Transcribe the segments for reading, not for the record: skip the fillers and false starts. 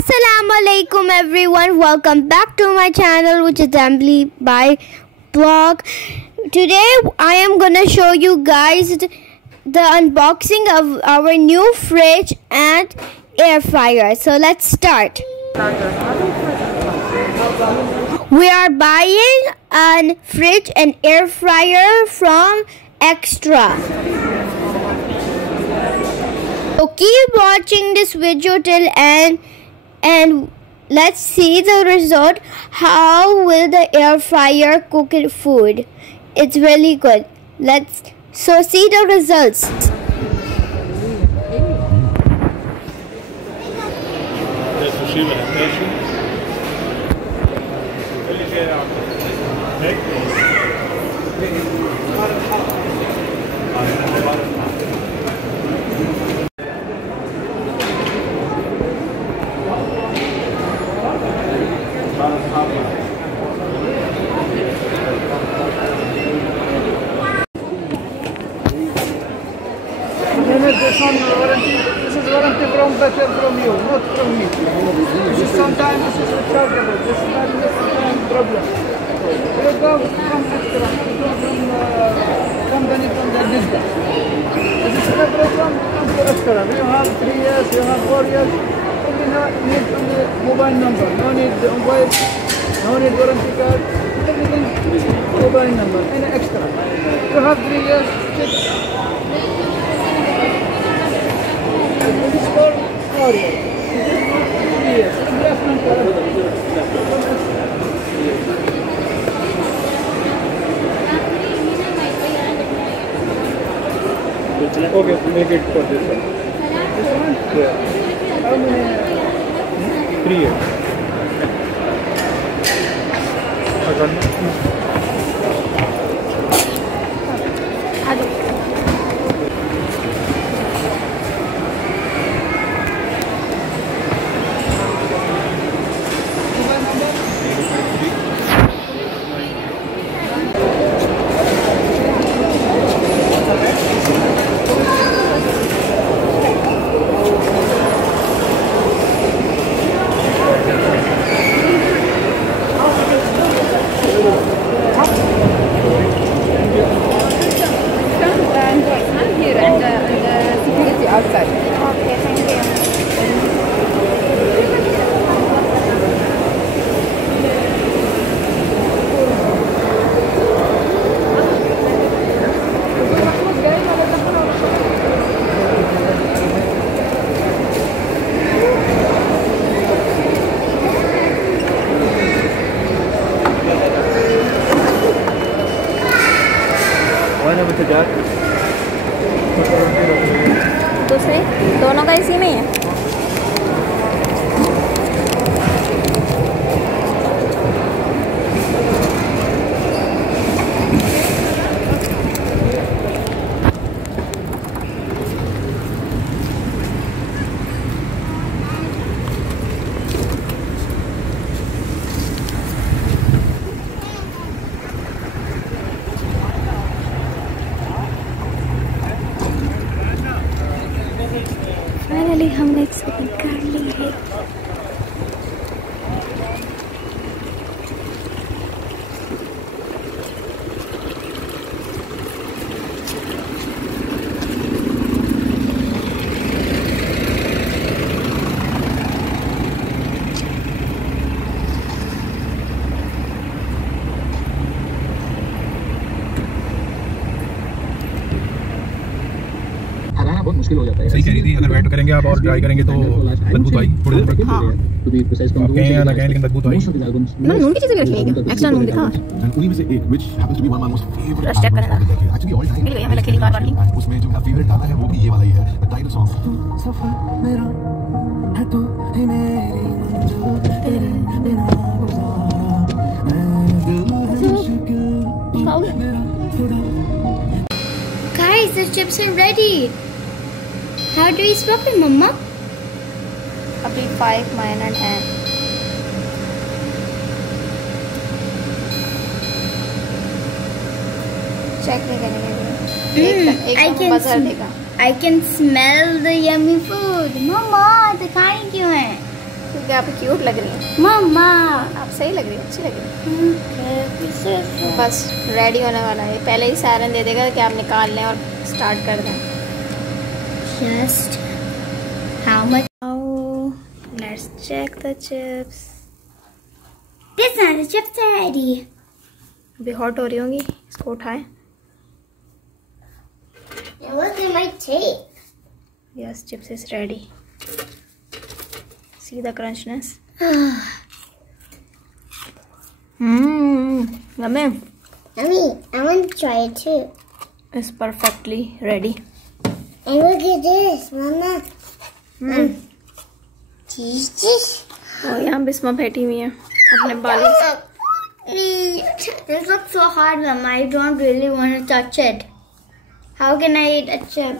Assalamualaikum everyone, welcome back to my channel, which is Emily by Blog. Today I am gonna show you guys the unboxing of our new fridge and air fryer. So let's start. We are buying a fridge and air fryer from Extra. So keep watching this video till end and let's see the result. How will the air fryer cook food? It's really good. Let's see the results. This is warranty from better from you, not from me. This is sometimes this is rechargeable. This is not sometimes problem. You go from Extra, you go from company from the business. This is separate from Extra. You have 3 years, you have 4 years. Only need only mobile number. No need the mobile. No need warranty card. Everything mobile number. Any extra. You have 3 years. This is for 4 years. This is for 3 years. Replacement okay, make it for this one. This one? Yeah. How many? 3 years. दूसरे दोनों का इसी में ही है। Finally हमने expect कर ली है। बहुत मुश्किल हो जाता है। सही कह रही थी, अगर वेट करेंगे आप और ट्राई करेंगे तो बदबू तो आई थोड़ी देर तक। हाँ। आप कहें या ना कहें लेकिन बदबू तो आई। मैंने नून की चीजें भी रखी हैं, एक्स्ट्रा नून दिखा। उन्हीं में से एक which happens to be one of my most favorite rush check करना। actually all time मिल गई हमें लकीली कार पार्किंग। उसमें जो मेरा फेवरेट गाना है वो भी ये वाला ही है, the title song। सफर मेरा है तू ही मेरी मंजिल तेरे बिना गुजारा मैं दिल है मुश्किल मेरा खुदा। Guys, the chips are ready. How do we swap it, Mama? अभी 5 minute है। चेक नहीं करेंगे। I can smell the yummy food. Mama, दिखाई क्यों है? कि आप क्यूट लग रही हैं। मम्मा आप सही लग रही हैं, अच्छी लग रही हैं। बस रेडी होने वाला है, पहले ही सायरन दे देगा कि आप निकाल लें और स्टार्ट कर दें। Just how much? Oh, let's check the chips. This one, the chips are ready. अभी हॉट हो रही होंगी, इसको उठाएं। Now look at my tape. Yes, chips is ready. See the crunchness. Yummy. Mommy, I want to try it too. It's perfectly ready. And look at this, Mama. Jesus. और यहाँ बिस्मा बैठी हुई है अपने बालों से। This looks so hard, Mama. I don't really want to touch it. How can I eat a chip?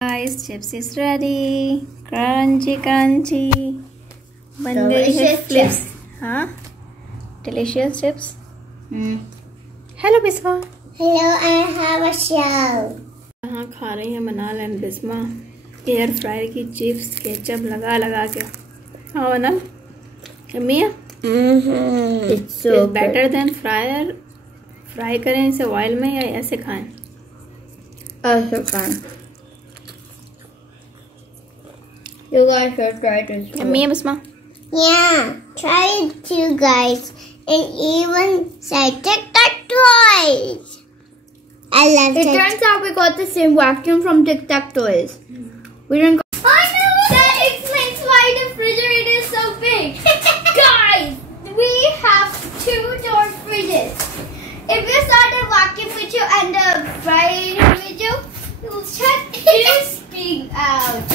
Guys, chips is ready. Crunchy, crunchy. बन गई है flips. हाँ? Delicious chips. Hello, Bisma. Hello, I have a shell. यहाँ खा रही हैं मनाल and Bisma air fryer की चिप्स केचप लगा लगा के। हाँ मनाल, यम्मी है? It's so good. Better than fryer. Fry करें इसे ऑयल में या ऐसे खाएं? Also fun. You guys should try this too. Yummy है Bisma? Yeah, try it too, guys. And even say tic-tac toys. I love it. It turns out we got the same vacuum from Tic-Tac Toys. We didn't. Oh no! That explains why the refrigerator is so big. Guys, we have 2-door fridges. If you saw the vacuum video and the frying video, you'll check this big out.